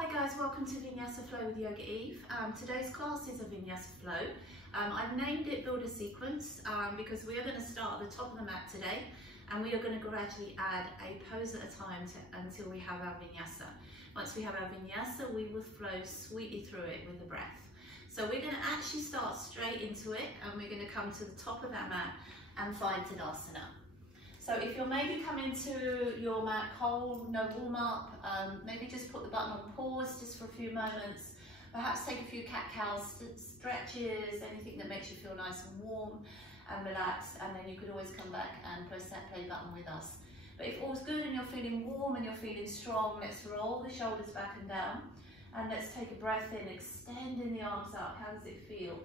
Hi guys, welcome to Vinyasa Flow with Yoga Eve. Today's class is a Vinyasa Flow. I've named it Build a Sequence because we are going to start at the top of the mat today and we are going to gradually add a pose at a time until we have our Vinyasa. Once we have our Vinyasa, we will flow sweetly through it with the breath. So we're going to actually start straight into it and we're going to come to the top of our mat and find Tadasana. So if you're maybe coming to your mat cold, no warm up, maybe just put the button on pause just for a few moments. Perhaps take a few cat-cow stretches, anything that makes you feel nice and warm and relaxed, and then you could always come back and press that play button with us. But if all's good and you're feeling warm and you're feeling strong, let's roll the shoulders back and down. And let's take a breath in, extending the arms up. How does it feel?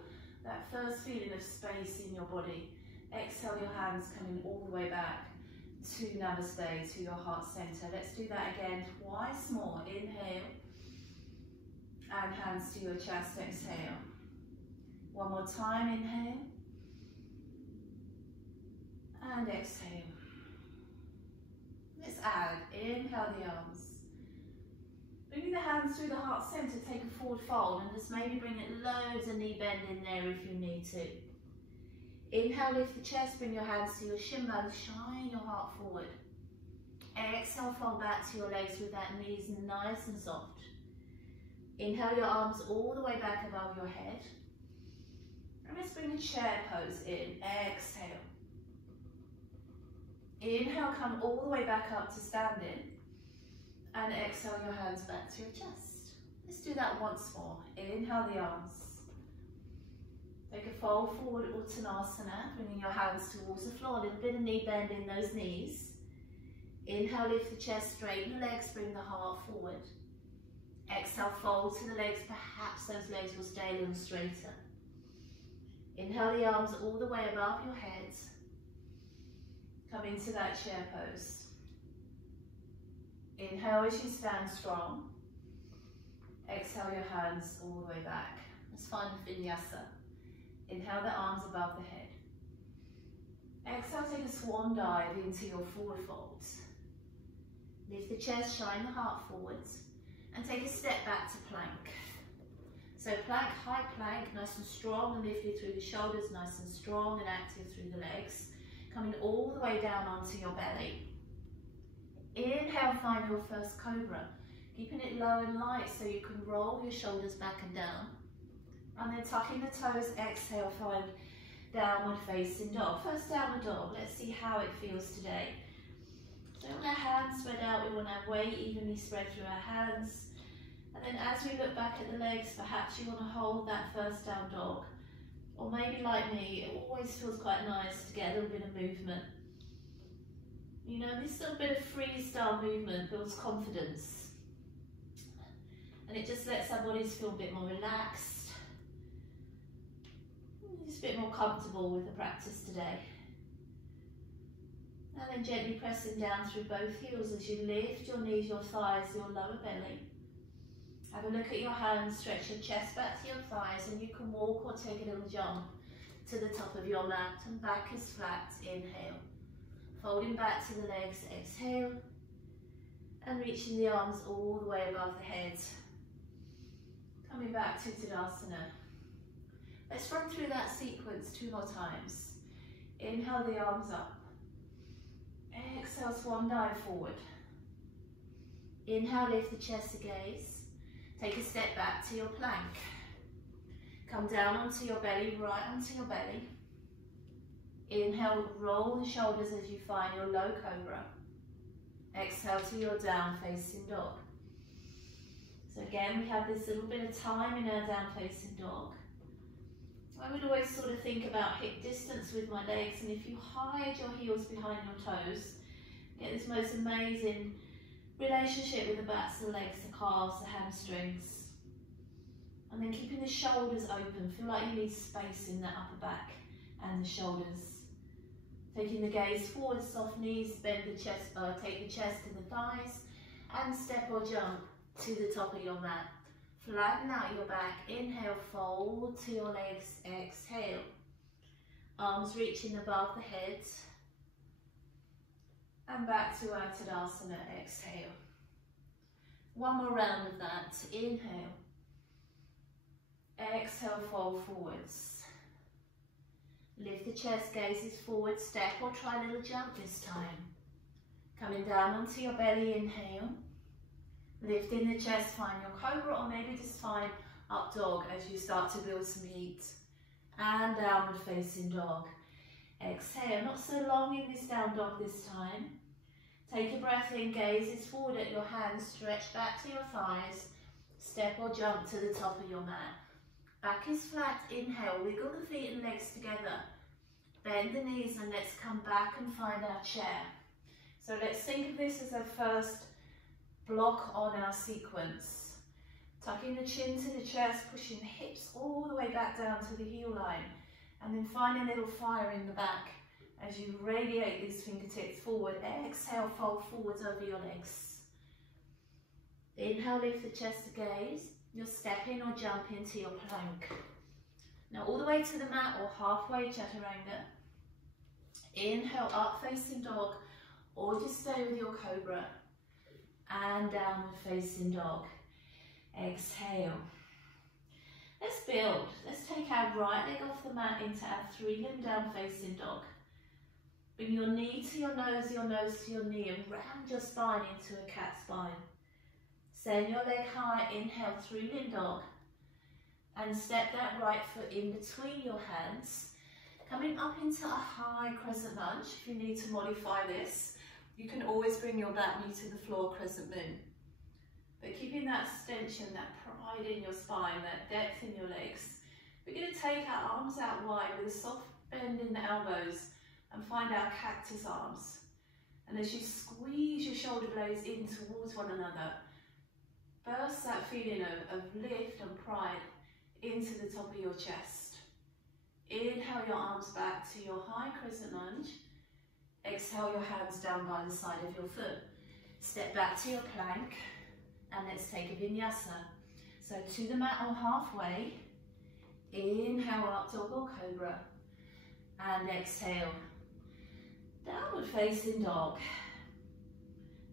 That first feeling of space in your body. Exhale, your hands coming all the way back to Namaste, to your heart center. Let's do that again twice more. Inhale and hands to your chest. Exhale. One more time. Inhale and exhale. Let's add. Inhale the arms. Bringing the hands through the heart center, take a forward fold and just maybe bring it loads of knee bend in there if you need to. Inhale, lift the chest, bring your hands to your shin bones, shine your heart forward. Exhale, fold back to your legs with that knees nice and soft. Inhale your arms all the way back above your head. And let's bring the chair pose in. Exhale. Inhale, come all the way back up to standing. And exhale your hands back to your chest. Let's do that once more. Inhale the arms. Take a fold forward, Uttanasana, bringing your hands towards the floor, a little bit of knee bend in those knees. Inhale, lift the chest, straighten the legs, bring the heart forward. Exhale, fold to the legs, perhaps those legs will stay a little straighter. Inhale the arms all the way above your head. Come into that chair pose. Inhale as you stand strong. Exhale your hands all the way back. Let's find Vinyasa. Inhale the arms above the head. Exhale, take a swan dive into your forward folds. Lift the chest, shine the heart forwards, and take a step back to plank. So plank, high plank, nice and strong and lifted through the shoulders, nice and strong and active through the legs. Coming all the way down onto your belly. Inhale, find your first cobra. Keeping it low and light so you can roll your shoulders back and down. And then tucking the toes, exhale, find downward facing dog. First downward dog, let's see how it feels today. So we want our hands spread out, we want our weight evenly spread through our hands. And then as we look back at the legs, perhaps you want to hold that first down dog. Or maybe like me, it always feels quite nice to get a little bit of movement. You know, this little bit of freestyle movement builds confidence. And it just lets our bodies feel a bit more relaxed. Just a bit more comfortable with the practice today. And then gently pressing down through both heels as you lift your knees, your thighs, your lower belly. Have a look at your hands, stretch your chest back to your thighs, and you can walk or take a little jump to the top of your mat and back is flat. Inhale. Folding back to the legs, exhale. And reaching the arms all the way above the head. Coming back to Tadasana. Let's run through that sequence 2 more times. Inhale the arms up. Exhale, swan dive forward. Inhale, lift the chest to gaze. Take a step back to your plank. Come down onto your belly, right onto your belly. Inhale, roll the shoulders as you find your low cobra. Exhale to your down facing dog. So again, we have this little bit of time in our down facing dog. I would always sort of think about hip distance with my legs, and if you hide your heels behind your toes, get this most amazing relationship with the backs of the legs, the calves, the hamstrings. And then keeping the shoulders open, feel like you need space in that upper back and the shoulders. Taking the gaze forward, soft knees, bend the chest, take the chest to the thighs, and step or jump to the top of your mat. Flatten out your back, inhale, fold to your legs, exhale. Arms reaching above the head. And back to our Tadasana, exhale. One more round of that. Inhale. Exhale, fold forwards. Lift the chest, gazes forward, step or try a little jump this time. Coming down onto your belly, inhale. Lifting the chest, find your cobra, or maybe just find up dog as you start to build some heat. And downward facing dog. Exhale, not so long in this down dog this time. Take a breath in, gazes forward at your hands, stretch back to your thighs, step or jump to the top of your mat. Back is flat, inhale, wiggle the feet and legs together. Bend the knees and let's come back and find our chair. So let's think of this as a first block on our sequence. Tucking the chin to the chest, pushing the hips all the way back down to the heel line. And then find a little fire in the back as you radiate these fingertips forward. Exhale, fold forwards over your legs. Inhale, lift the chest to gaze. You're stepping or jumping to your plank. Now all the way to the mat or halfway chaturanga. Inhale, up facing dog, or just stay with your cobra. And downward facing dog. Exhale. Let's build. Let's take our right leg off the mat into our 3-limb down facing dog. Bring your knee to your nose to your knee, and round your spine into a cat spine. Send your leg high, inhale, 3-limb dog. And step that right foot in between your hands. Coming up into a high crescent lunge. If you need to modify this, you can always bring your back knee to the floor, crescent moon. But keeping that extension, that pride in your spine, that depth in your legs. We're going to take our arms out wide with a soft bend in the elbows and find our cactus arms. And as you squeeze your shoulder blades in towards one another, burst that feeling of lift and pride into the top of your chest. Inhale your arms back to your high crescent lunge. Exhale your hands down by the side of your foot. Step back to your plank. And let's take a vinyasa. So to the mat or halfway. Inhale, up dog or cobra. And exhale. Downward facing dog.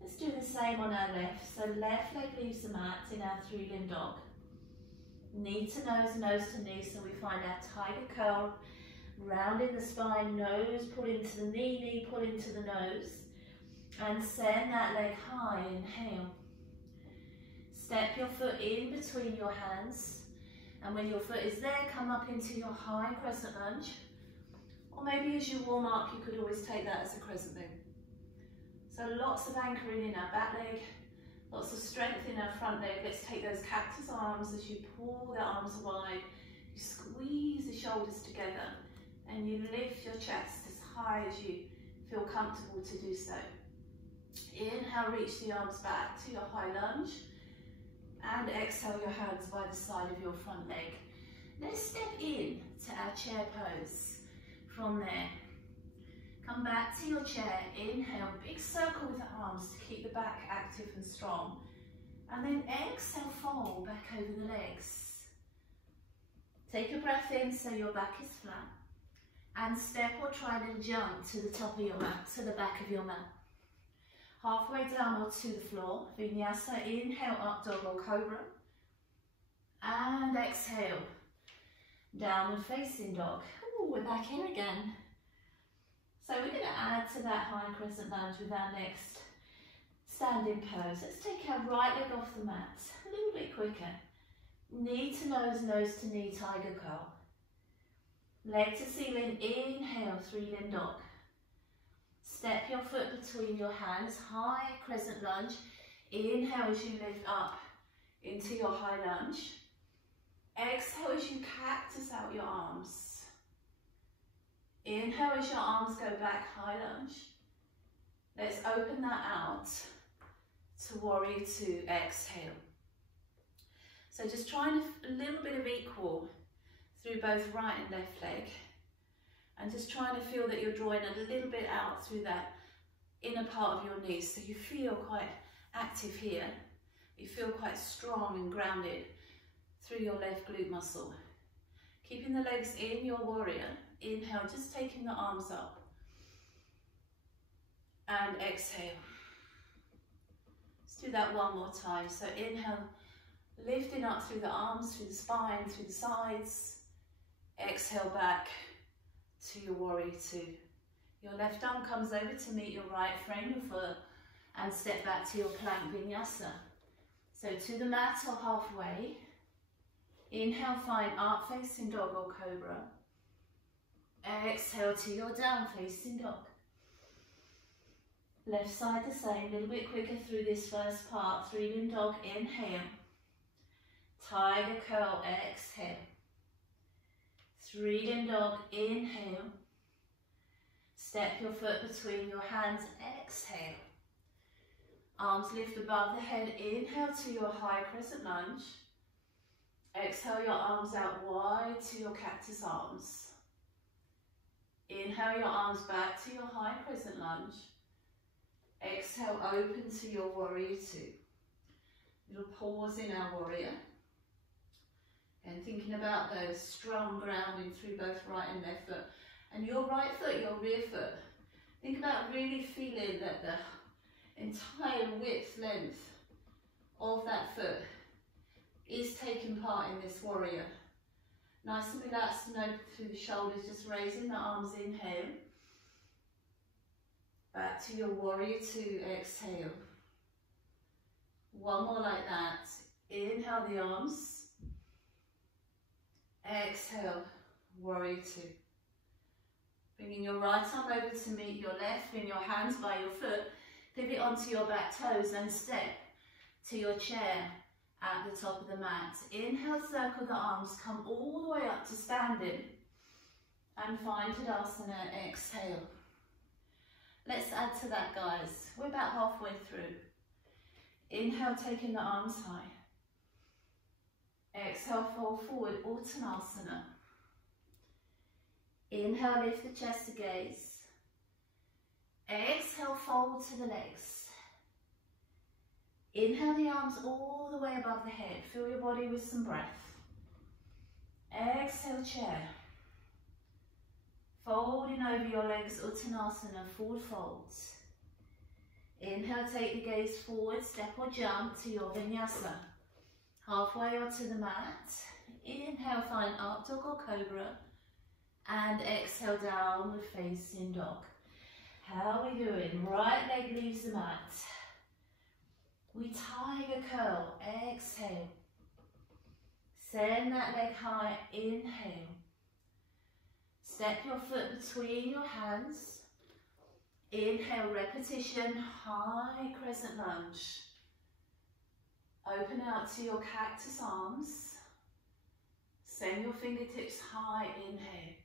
Let's do the same on our left. So left leg leaves the mat in our 3-limb dog. Knee to nose, nose to knee. So we find our tiger curl. Rounding the spine, nose pull into the knee, knee pull into the nose. And send that leg high, inhale. Step your foot in between your hands, and when your foot is there, come up into your high crescent lunge. Or maybe as you warm up, you could always take that as a crescent moon. So lots of anchoring in our back leg, lots of strength in our front leg. Let's take those cactus arms as you pull the arms wide, you squeeze the shoulders together, and you lift your chest as high as you feel comfortable to do so. Inhale, reach the arms back to your high lunge. And exhale your hands by the side of your front leg. Let's step in to our chair pose. From there, come back to your chair. Inhale, big circle with the arms to keep the back active and strong. And then exhale, fold back over the legs. Take a breath in so your back is flat. And step or try to jump to the top of your mat, to the back of your mat. Halfway down or to the floor, vinyasa, inhale, up dog or cobra. And exhale, downward facing dog. Ooh, we're back in again. So we're going to add to that high crescent lunge with our next standing pose. Let's take our right leg off the mat, a little bit quicker. Knee to nose, nose to knee, tiger curl. Leg to ceiling, inhale, 3-limb dog. Step your foot between your hands, high crescent lunge. Inhale as you lift up into your high lunge. Exhale as you cactus out your arms. Inhale as your arms go back, high lunge. Let's open that out to warrior 2, exhale. So just trying a little bit of equal through both right and left leg. And just trying to feel that you're drawing a little bit out through that inner part of your knees. So you feel quite active here. You feel quite strong and grounded through your left glute muscle. Keeping the legs in your warrior. Inhale, just taking the arms up. And exhale. Let's do do that one more time. So inhale, lifting up through the arms, through the spine, through the sides. Exhale back to your warrior two. Your left arm comes over to meet your right, frame your foot, and step back to your plank vinyasa. So to the mat or halfway. Inhale, find up facing dog or cobra. Exhale to your down facing dog. Left side the same, a little bit quicker through this first part. Three-limb dog, inhale. Tiger curl, exhale. Three-limb dog, inhale. Step your foot between your hands, exhale. Arms lift above the head, inhale to your high crescent lunge. Exhale your arms out wide to your cactus arms. Inhale your arms back to your high crescent lunge. Exhale, open to your warrior two. Little pause in our warrior. And thinking about those strong grounding through both right and left foot. And your right foot, your rear foot. Think about really feeling that the entire width, length of that foot is taking part in this warrior. Nice and relaxed and open through the shoulders, just raising the arms, inhale. Back to your warrior two, exhale. One more like that. Inhale the arms. Exhale, warrior two. Bringing your right arm over to meet your left, bring your hands by your foot, pivot onto your back toes and step to your chair at the top of the mat. Inhale, circle the arms, come all the way up to standing and find Tadasana, exhale. Let's add to that, guys. We're about halfway through. Inhale, taking the arms high. Exhale, fold forward, Uttanasana. Inhale, lift the chest to gaze. Exhale, fold to the legs. Inhale the arms all the way above the head. Fill your body with some breath. Exhale, chair. Folding over your legs, Uttanasana, forward folds. Inhale, take the gaze forward, step or jump to your vinyasa. Halfway or to the mat. Inhale, find up dog or cobra. And exhale, downward facing dog. How are we doing? Right leg leaves the mat. We tiger curl, exhale. Send that leg high, inhale. Step your foot between your hands. Inhale, repetition, high crescent lunge. Open out to your cactus arms. Send your fingertips high, inhale.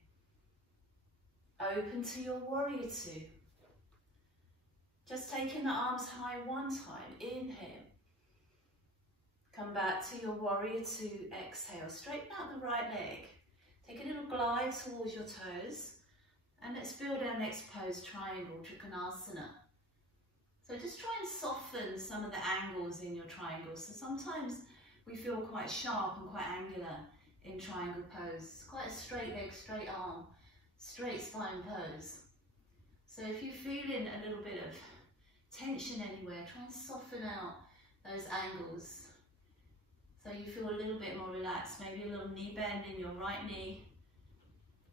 Open to your warrior two. Just taking the arms high one time, inhale. Come back to your warrior two, exhale. Straighten out the right leg. Take a little glide towards your toes. And let's build our next pose, triangle, Trikonasana. So just try and soften some of the angles in your triangles. So sometimes we feel quite sharp and quite angular in triangle pose. It's quite a straight leg, straight arm, straight spine pose. So if you're feeling a little bit of tension anywhere, try and soften out those angles so you feel a little bit more relaxed. Maybe a little knee bend in your right knee,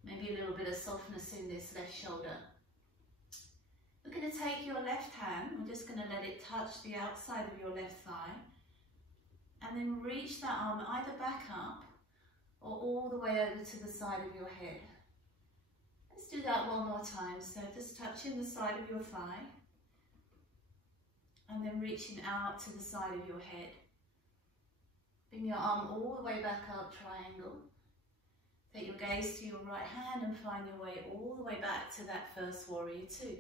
maybe a little bit of softness in this left shoulder. We're going to take your left hand, we're just going to let it touch the outside of your left thigh, and then reach that arm either back up or all the way over to the side of your head. Let's do that one more time. So just touching the side of your thigh and then reaching out to the side of your head. Bring your arm all the way back up, triangle. Take your gaze to your right hand and find your way all the way back to that first warrior two.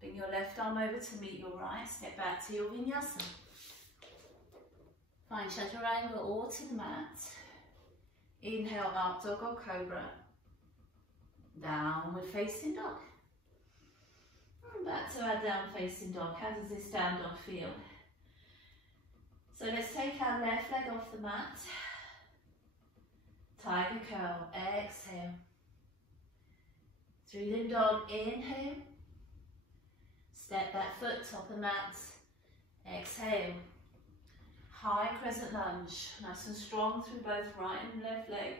Bring your left arm over to meet your right, step back to your vinyasa. Find chaturanga or to the mat. Inhale, up dog or cobra. Downward facing dog. And back to our down facing dog. How does this down dog feel? So let's take our left leg off the mat. Tiger curl, exhale. Three-limb dog, inhale. Step that foot, top of the mat. Exhale. High crescent lunge, nice and strong through both right and left leg.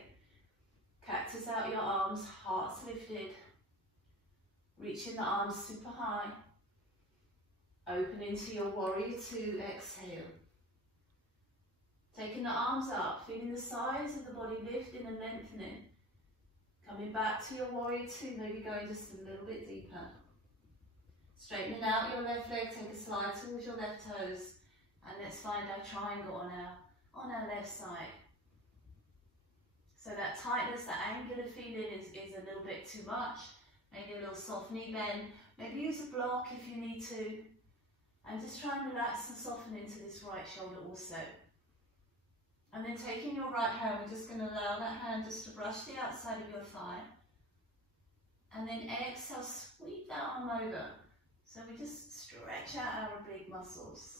Cactus out your arms, hearts lifted. Reaching the arms super high. Open into your warrior two, exhale. Taking the arms up, feeling the sides of the body lifting and lengthening. Coming back to your warrior two, maybe going just a little bit deeper. Straightening out your left leg, take a slide towards your left toes. And let's find our triangle on our left side. So that tightness, that angular feeling is a little bit too much. Maybe a little soft knee bend. Maybe use a block if you need to. And just try and relax and soften into this right shoulder also. And then taking your right hand, we're just going to allow that hand just to brush the outside of your thigh. And then exhale, sweep that arm over. So we just stretch out our oblique muscles.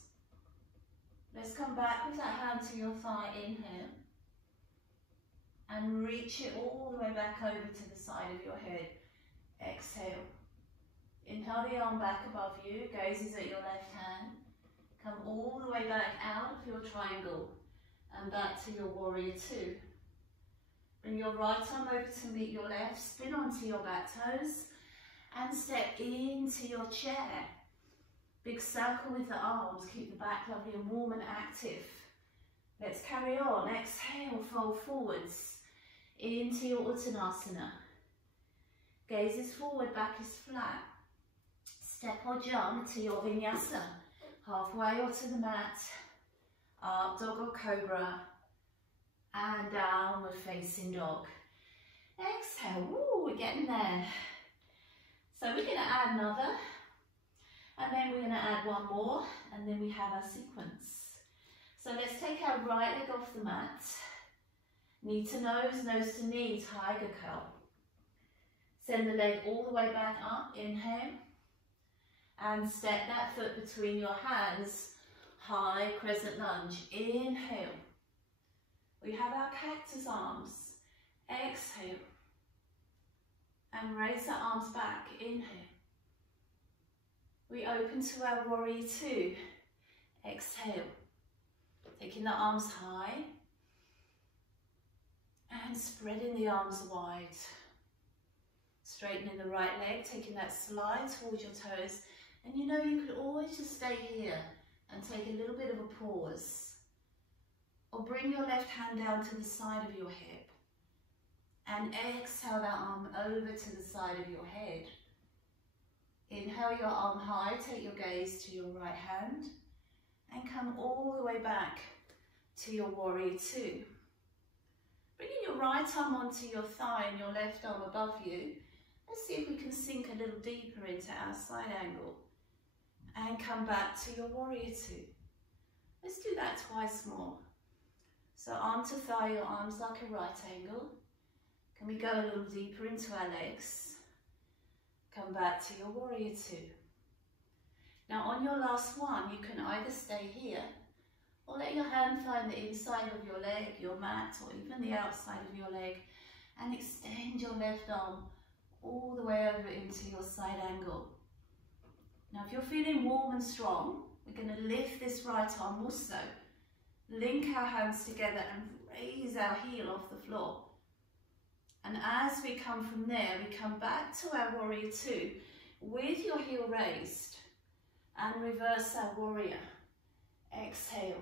Let's come back with that hand to your thigh, inhale. And reach it all the way back over to the side of your head. Exhale. Inhale the arm back above you, gazes at your left hand. Come all the way back out of your triangle and back to your warrior two. Bring your right arm over to meet your left, spin onto your back toes and step into your chair. Big circle with the arms, keep the back lovely and warm and active. Let's carry on. Exhale, fold forwards into your Uttanasana. Gaze is forward, back is flat. Step or jump to your Vinyasa, halfway or to the mat. Up dog or cobra, and downward facing dog. Exhale, woo, we're getting there. So we're going to add another. And then we're going to add one more, and then we have our sequence. So let's take our right leg off the mat. Knee to nose to knee, tiger curl. Send the leg all the way back up, inhale. And step that foot between your hands, high crescent lunge, inhale. We have our cactus arms, exhale. And raise the arms back, inhale. We open to our warrior two, exhale. Taking the arms high and spreading the arms wide. Straightening the right leg, taking that slide towards your toes. And you know, you could always just stay here and take a little bit of a pause. Or bring your left hand down to the side of your hip. And exhale that arm over to the side of your head. Inhale your arm high, take your gaze to your right hand. And come all the way back to your warrior two. Bringing your right arm onto your thigh and your left arm above you. Let's see if we can sink a little deeper into our side angle. And come back to your warrior two. Let's do that twice more. So arm to thigh, your arms like a right angle. Can we go a little deeper into our legs? Come back to your warrior two. Now on your last one, you can either stay here or let your hand find the inside of your leg, your mat, or even the outside of your leg, and extend your left arm all the way over into your side angle. Now if you're feeling warm and strong, we're going to lift this right arm also. Link our hands together and raise our heel off the floor. And as we come from there, we come back to our warrior two with your heel raised and reverse our warrior. Exhale.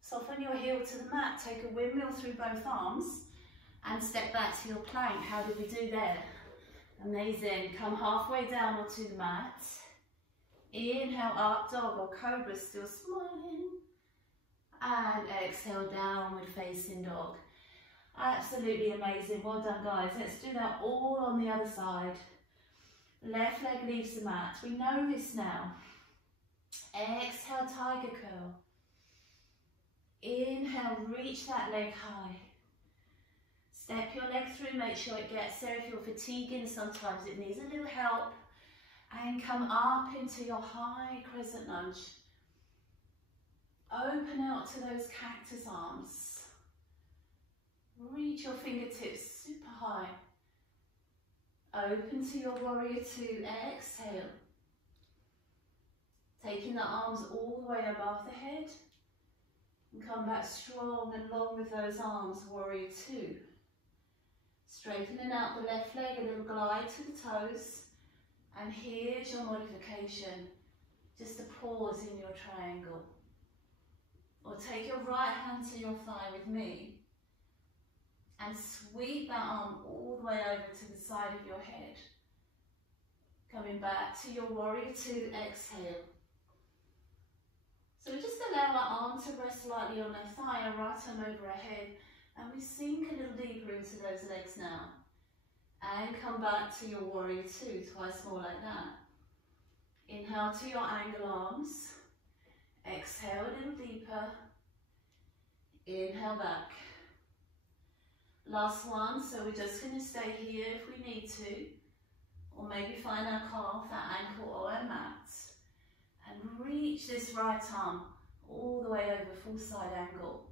Soften your heel to the mat, take a windmill through both arms and step back to your plank. How did we do there? Amazing. Come halfway down or to the mat. Inhale up, dog or cobra, still smiling. And exhale, downward facing dog. Absolutely amazing. Well done, guys. Let's do that all on the other side. Left leg leaves the mat. We know this now. Exhale, tiger curl. Inhale, reach that leg high. Step your leg through, make sure it gets there. If you're fatiguing, sometimes it needs a little help. And come up into your high crescent lunge. Open out to those cactus arms. Reach your fingertips super high. Open to your warrior two, exhale. Taking the arms all the way above the head. And come back strong and long with those arms, warrior two. Straightening out the left leg, a little glide to the toes. And here's your modification. Just a pause in your triangle. Or take your right hand to your thigh with me. And sweep that arm all the way over to the side of your head. Coming back to your warrior two, exhale. So we just allow our arm to rest lightly on our thigh, our right arm over our head, and we sink a little deeper into those legs now. And come back to your warrior two, twice more like that. Inhale to your angle arms. Exhale a little deeper. Inhale back. Last one, so we're just going to stay here if we need to. Or maybe find our calf, our ankle or our mat. And reach this right arm all the way over, full side angle.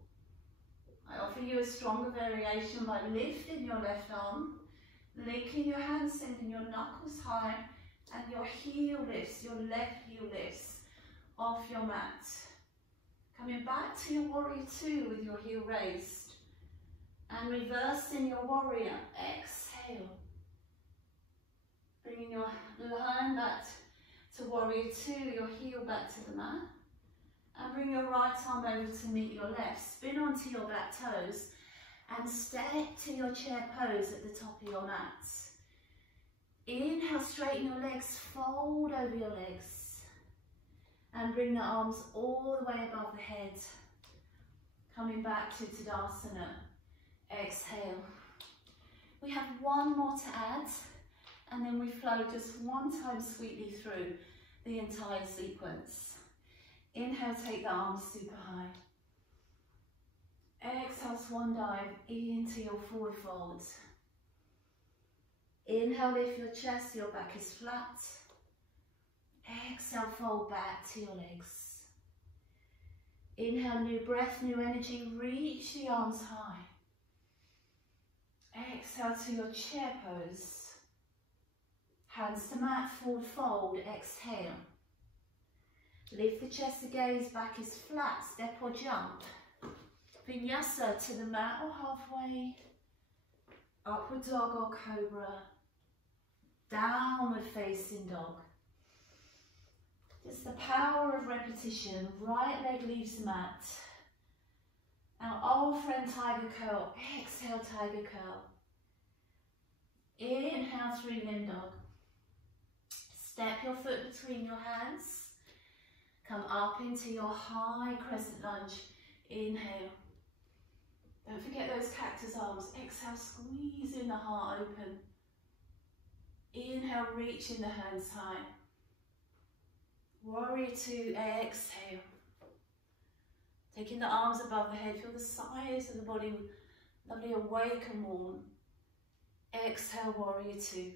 I offer you a stronger variation by lifting your left arm, linking your hands, sending your knuckles high, and your heel lifts, your left heel lifts off your mat. Coming back to your warrior two with your heel raised. And reversing your warrior, exhale. Bringing your hand back to warrior two, your heel back to the mat. And bring your right arm over to meet your left. Spin onto your back toes and step to your chair pose at the top of your mat. Inhale, straighten your legs, fold over your legs. And bring the arms all the way above the head. Coming back to Tadasana. Exhale. We have one more to add, and then we flow just one time sweetly through the entire sequence. Inhale, take the arms super high. Exhale, swan dive into your forward fold. Inhale, lift your chest, your back is flat. Exhale, fold back to your legs. Inhale, new breath, new energy, reach the arms high. Exhale to your chair pose. Hands to mat, forward fold, exhale. Lift the chest, the gaze, back is flat, step or jump. Vinyasa to the mat or halfway. Upward dog or cobra. Downward facing dog. Just the power of repetition. Right leg leaves the mat. Our old friend tiger curl. Exhale, tiger curl. Inhale, three-limb dog. Step your foot between your hands. Come up into your high crescent lunge. Inhale. Don't forget those cactus arms. Exhale, squeezing the heart open. Inhale, reaching the hands high. Warrior two, exhale. Taking the arms above the head, feel the sides of the body lovely awake and warm. Exhale, warrior two.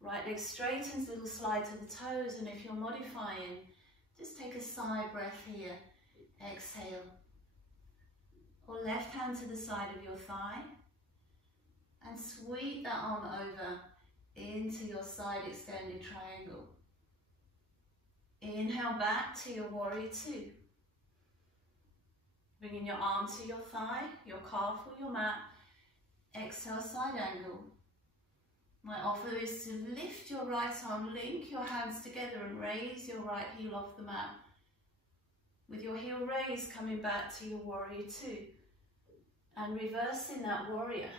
Right leg straightens, little slide to the toes, and if you're modifying, just take a sigh breath here. Exhale. Or left hand to the side of your thigh. And sweep that arm over into your side extended triangle. Inhale back to your warrior two. Bringing your arm to your thigh, your calf or your mat. Exhale, side angle. My offer is to lift your right arm, link your hands together and raise your right heel off the mat. With your heel raised, coming back to your warrior two. And reversing that warrior.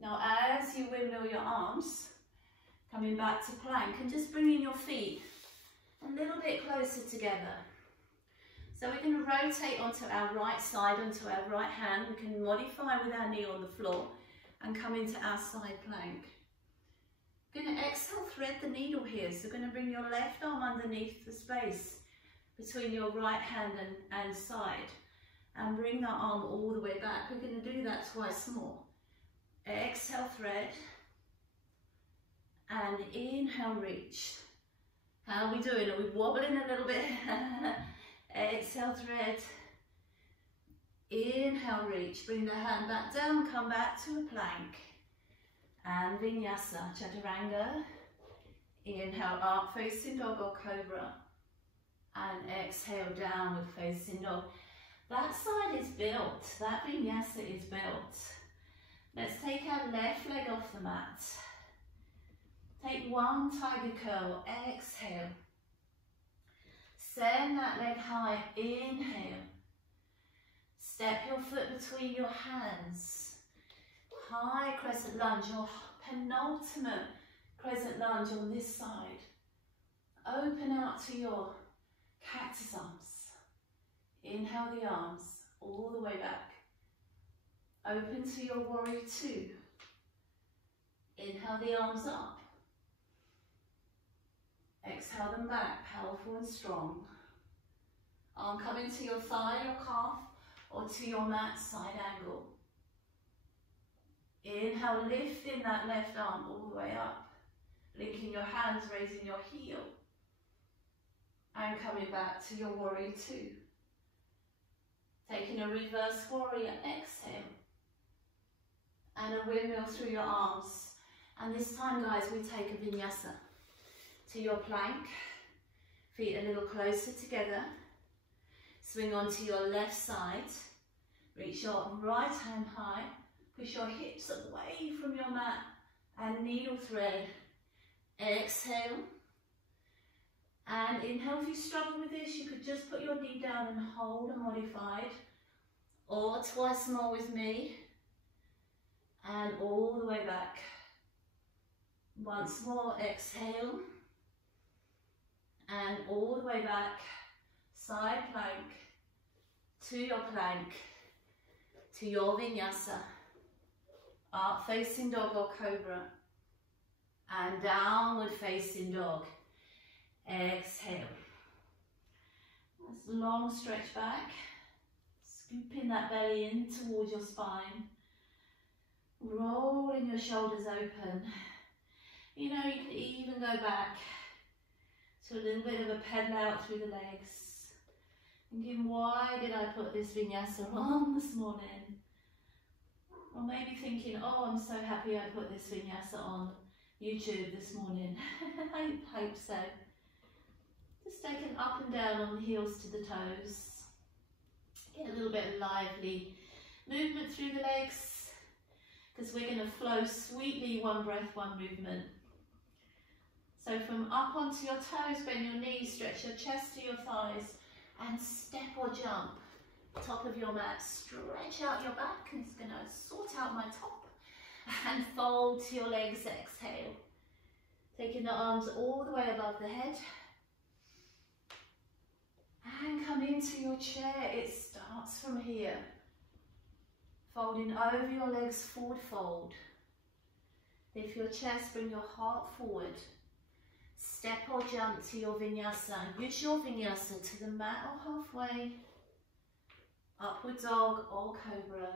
Now as you windmill your arms, coming back to plank and just bringing your feet a little bit closer together. So we're going to rotate onto our right side, onto our right hand. We can modify with our knee on the floor and come into our side plank. We're going to exhale, thread the needle here. So we're going to bring your left arm underneath the space between your right hand and side. And bring that arm all the way back. We're going to do that twice more. Exhale, thread. And inhale, reach. How are we doing? Are we wobbling a little bit? Exhale, thread. Inhale, reach. Bring the hand back down, come back to a plank. And Vinyasa, Chaturanga. Inhale, up facing dog or cobra. And exhale, downward facing dog. That side is built, that vinyasa is built. Let's take our left leg off the mat. Take one tiger curl, exhale. Send that leg high, inhale. Step your foot between your hands. High crescent lunge, your penultimate crescent lunge on this side. Open out to your cactus arms. Inhale the arms all the way back. Open to your warrior two. Inhale the arms up. Exhale them back, powerful and strong. Arm coming to your thigh or calf or to your mat side angle. Inhale, lifting that left arm all the way up. Linking your hands, raising your heel. And coming back to your warrior two. Taking a reverse warrior, exhale. And a windmill through your arms. And this time, guys, we take a vinyasa to your plank. Feet a little closer together. Swing onto your left side. Reach your right hand high. Push your hips away from your mat. And needle thread. Exhale. And inhale. If you struggle with this, you could just put your knee down and hold a modified. Or twice more with me. And all the way back. Once more, exhale. And all the way back. Side plank. To your plank. To your vinyasa. Up facing dog or cobra. And downward facing dog. Exhale. Nice long stretch back. Scooping that belly in towards your spine. Rolling your shoulders open. You know, you could even go back to a little bit of a pedal out through the legs. Thinking, why did I put this vinyasa on this morning? Or maybe thinking, oh, I'm so happy I put this vinyasa on YouTube this morning. I hope so. Just taking up and down on the heels to the toes. Get a little bit of lively movement through the legs, because we're going to flow sweetly, one breath, one movement. So from up onto your toes, bend your knees, stretch your chest to your thighs, and step or jump. Top of your mat, stretch out your back, and it's going to sort out my top. And fold to your legs, exhale. Taking the arms all the way above the head. And come into your chair. It starts from here. Folding over your legs, forward fold. Lift your chest, bring your heart forward. Step or jump to your vinyasa. Use your vinyasa to the mat or halfway. Upward dog or cobra.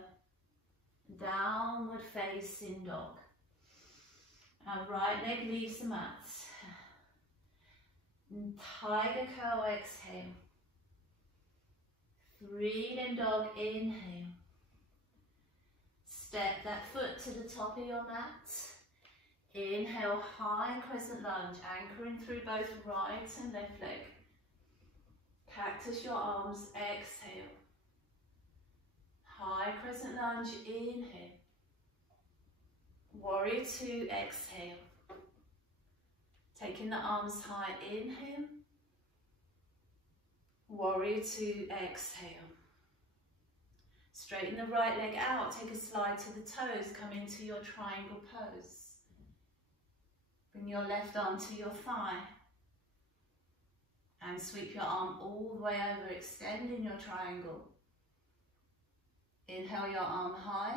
Downward facing dog. And right leg leaves the mat. Tiger curl, exhale. Freedom dog, inhale. Step that foot to the top of your mat. Inhale, high crescent lunge, anchoring through both right and left leg. Cactus your arms, exhale. High crescent lunge, inhale. Warrior two, exhale. Taking the arms high, inhale. Warrior two, exhale. Straighten the right leg out, take a slide to the toes, come into your triangle pose. Bring your left arm to your thigh. And sweep your arm all the way over, extending your triangle. Inhale your arm high,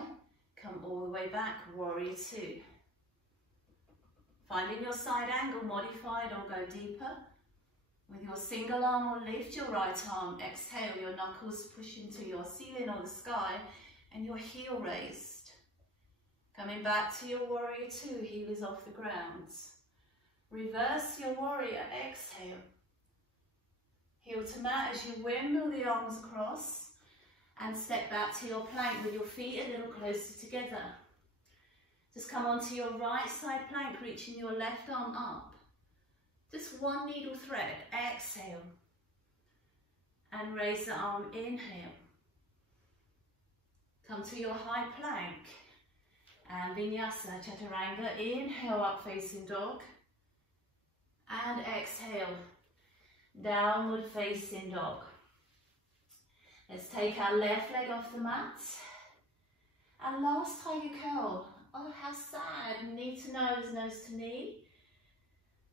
come all the way back, warrior two. Finding your side angle, modified or go deeper. With your single arm or lift your right arm, exhale, your knuckles push into your ceiling or the sky and your heel raised. Coming back to your warrior two, heel is off the ground. Reverse your warrior, exhale. Heel to mat as you windmill the arms across and step back to your plank with your feet a little closer together. Just come onto your right side plank, reaching your left arm up. Just one needle thread. Exhale. And raise the arm, inhale. Come to your high plank. And Vinyasa, Chaturanga, inhale, up facing dog. And exhale, downward facing dog. Let's take our left leg off the mat. And last tiger curl. Oh, how sad. Knee to nose, nose to knee.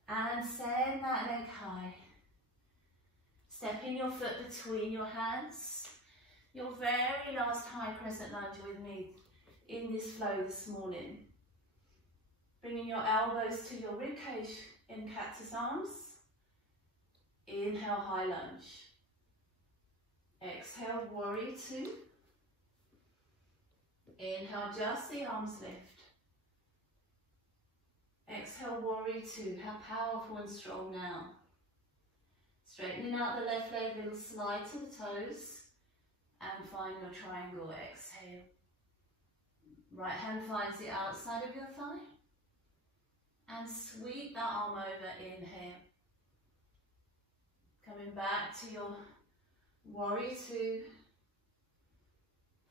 And send that leg high. Stepping your foot between your hands. Your very last high crescent lunge with me in this flow this morning. Bringing your elbows to your ribcage in cactus arms. Inhale, high lunge. Exhale, warrior two. Inhale, just the arms lift. Exhale, warrior two. How powerful and strong now. Straightening out the left leg, little slide to the toes. And find your triangle, exhale. Right hand finds the outside of your thigh. And sweep that arm over, inhale. Coming back to your warrior two.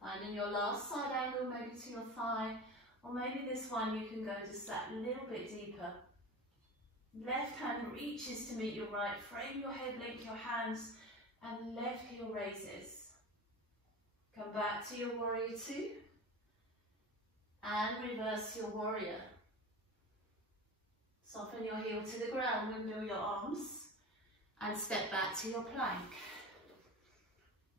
Finding your last side angle, maybe to your thigh. Or maybe this one you can go just that little bit deeper. Left hand reaches to meet your right. Frame your head, link your hands. And left heel raises. Come back to your warrior two. And reverse your warrior. Soften your heel to the ground, windmill your arms. And step back to your plank.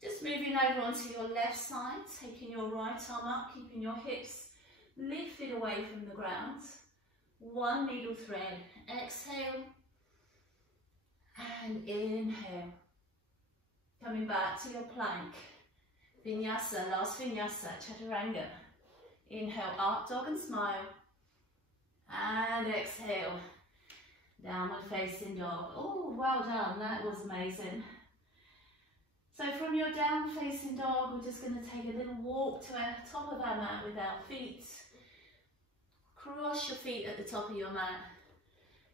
Just moving over onto your left side, taking your right arm up, keeping your hips lifted away from the ground. One needle thread. Exhale. And inhale. Coming back to your plank. Vinyasa, last Vinyasa, Chaturanga. Inhale, up dog and smile. And exhale, downward facing dog. Oh, well done, that was amazing. So from your down facing dog, we're just going to take a little walk to our top of our mat with our feet. Cross your feet at the top of your mat.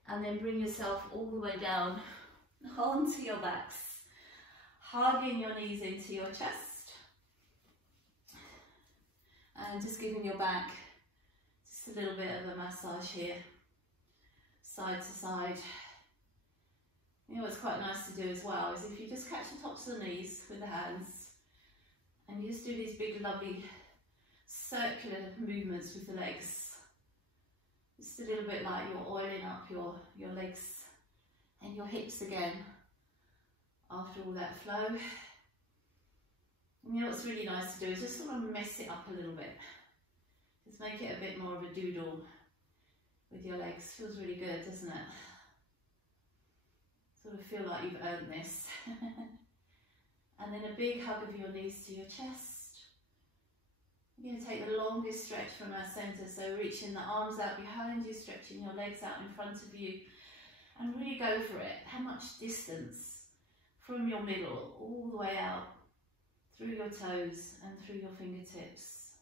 And then bring yourself all the way down onto your backs. Hugging your knees into your chest. And just giving your back just a little bit of a massage here, side to side. You know what's quite nice to do as well is if you just catch the tops of the knees with the hands and you just do these big lovely circular movements with the legs. Just a little bit like you're oiling up your legs and your hips again after all that flow. You know what's really nice to do is just sort of mess it up a little bit. Just make it a bit more of a doodle with your legs. Feels really good, doesn't it? Sort of feel like you've earned this. And then a big hug of your knees to your chest. You're going to take the longest stretch from our centre, so reaching the arms out behind you, stretching your legs out in front of you, and really go for it. How much distance from your middle all the way out through your toes and through your fingertips.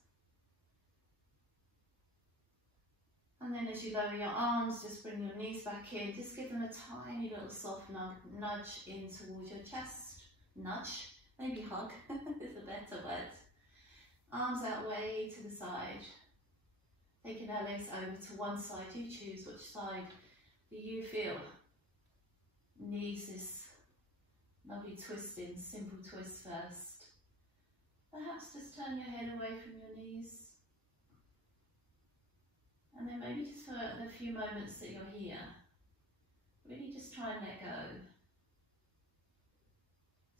And then as you lower your arms, just bring your knees back in. Just give them a tiny little soft nudge in towards your chest. Nudge, maybe hug is a better word. Arms out way to the side. Taking our legs over to one side. You choose which side do you feel needs this lovely twisting, simple twist first. Perhaps just turn your head away from your knees. And then maybe just for the few moments that you're here, really just try and let go.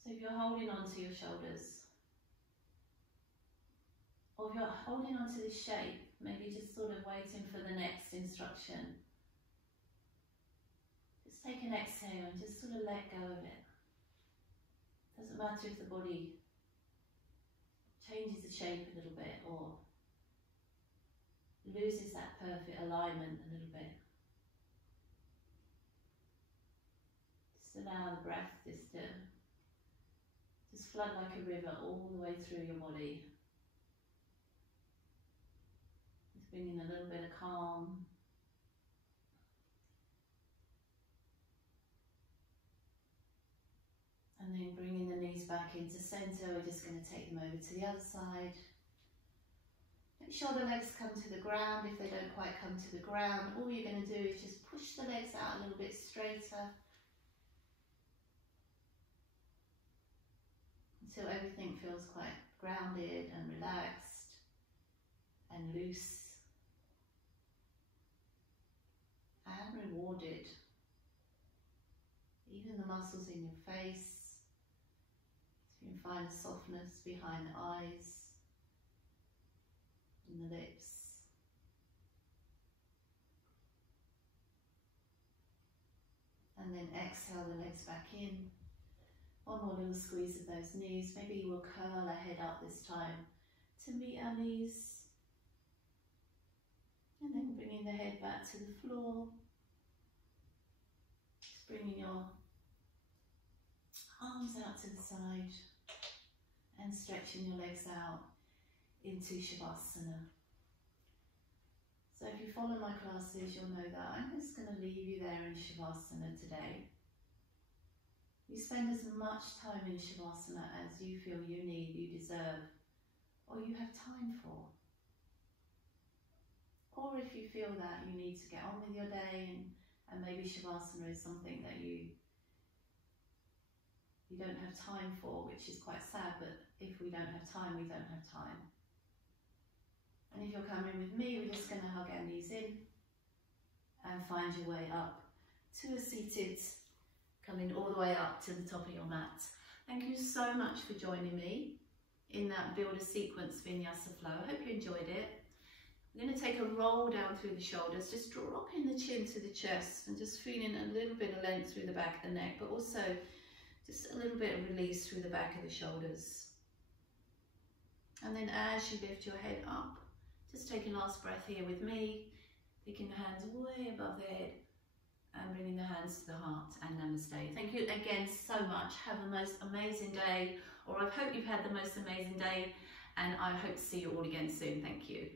So if you're holding on to your shoulders, or if you're holding on to this shape, maybe just sort of waiting for the next instruction. Just take an exhale and just sort of let go of it. Doesn't matter if the body changes the shape a little bit or loses that perfect alignment a little bit. Just allow the breath just to flood like a river all the way through your body. Just bringing a little bit of calm. back into centre. We're just going to take them over to the other side. Make sure the legs come to the ground. If they don't quite come to the ground, all you're going to do is just push the legs out a little bit straighter until everything feels quite grounded and relaxed and loose and rewarded. Even the muscles in your face, so you can find the softness behind the eyes and the lips. And then exhale the legs back in. One more little squeeze of those knees. Maybe we'll curl our head up this time to meet our knees. And then bringing the head back to the floor. Just bringing your arms out to the side and stretching your legs out into Shavasana. So if you follow my classes, you'll know that I'm just going to leave you there in Shavasana today. You spend as much time in Shavasana as you feel you need, you deserve, or you have time for. Or if you feel that you need to get on with your day and maybe Shavasana is something that you don't have time for, which is quite sad, but if we don't have time, we don't have time. And if you're coming with me, we're just going to hug our knees in and find your way up to a seated, coming all the way up to the top of your mat. Thank you so much for joining me in that Build a Sequence Vinyasa flow. I hope you enjoyed it. I'm going to take a roll down through the shoulders, just dropping the chin to the chest and just feeling a little bit of length through the back of the neck, but also just a little bit of release through the back of the shoulders. And then as you lift your head up, just take a last breath here with me, taking the hands way above the head and bringing the hands to the heart, and namaste. Thank you again so much. Have a most amazing day, or I hope you've had the most amazing day, and I hope to see you all again soon. Thank you.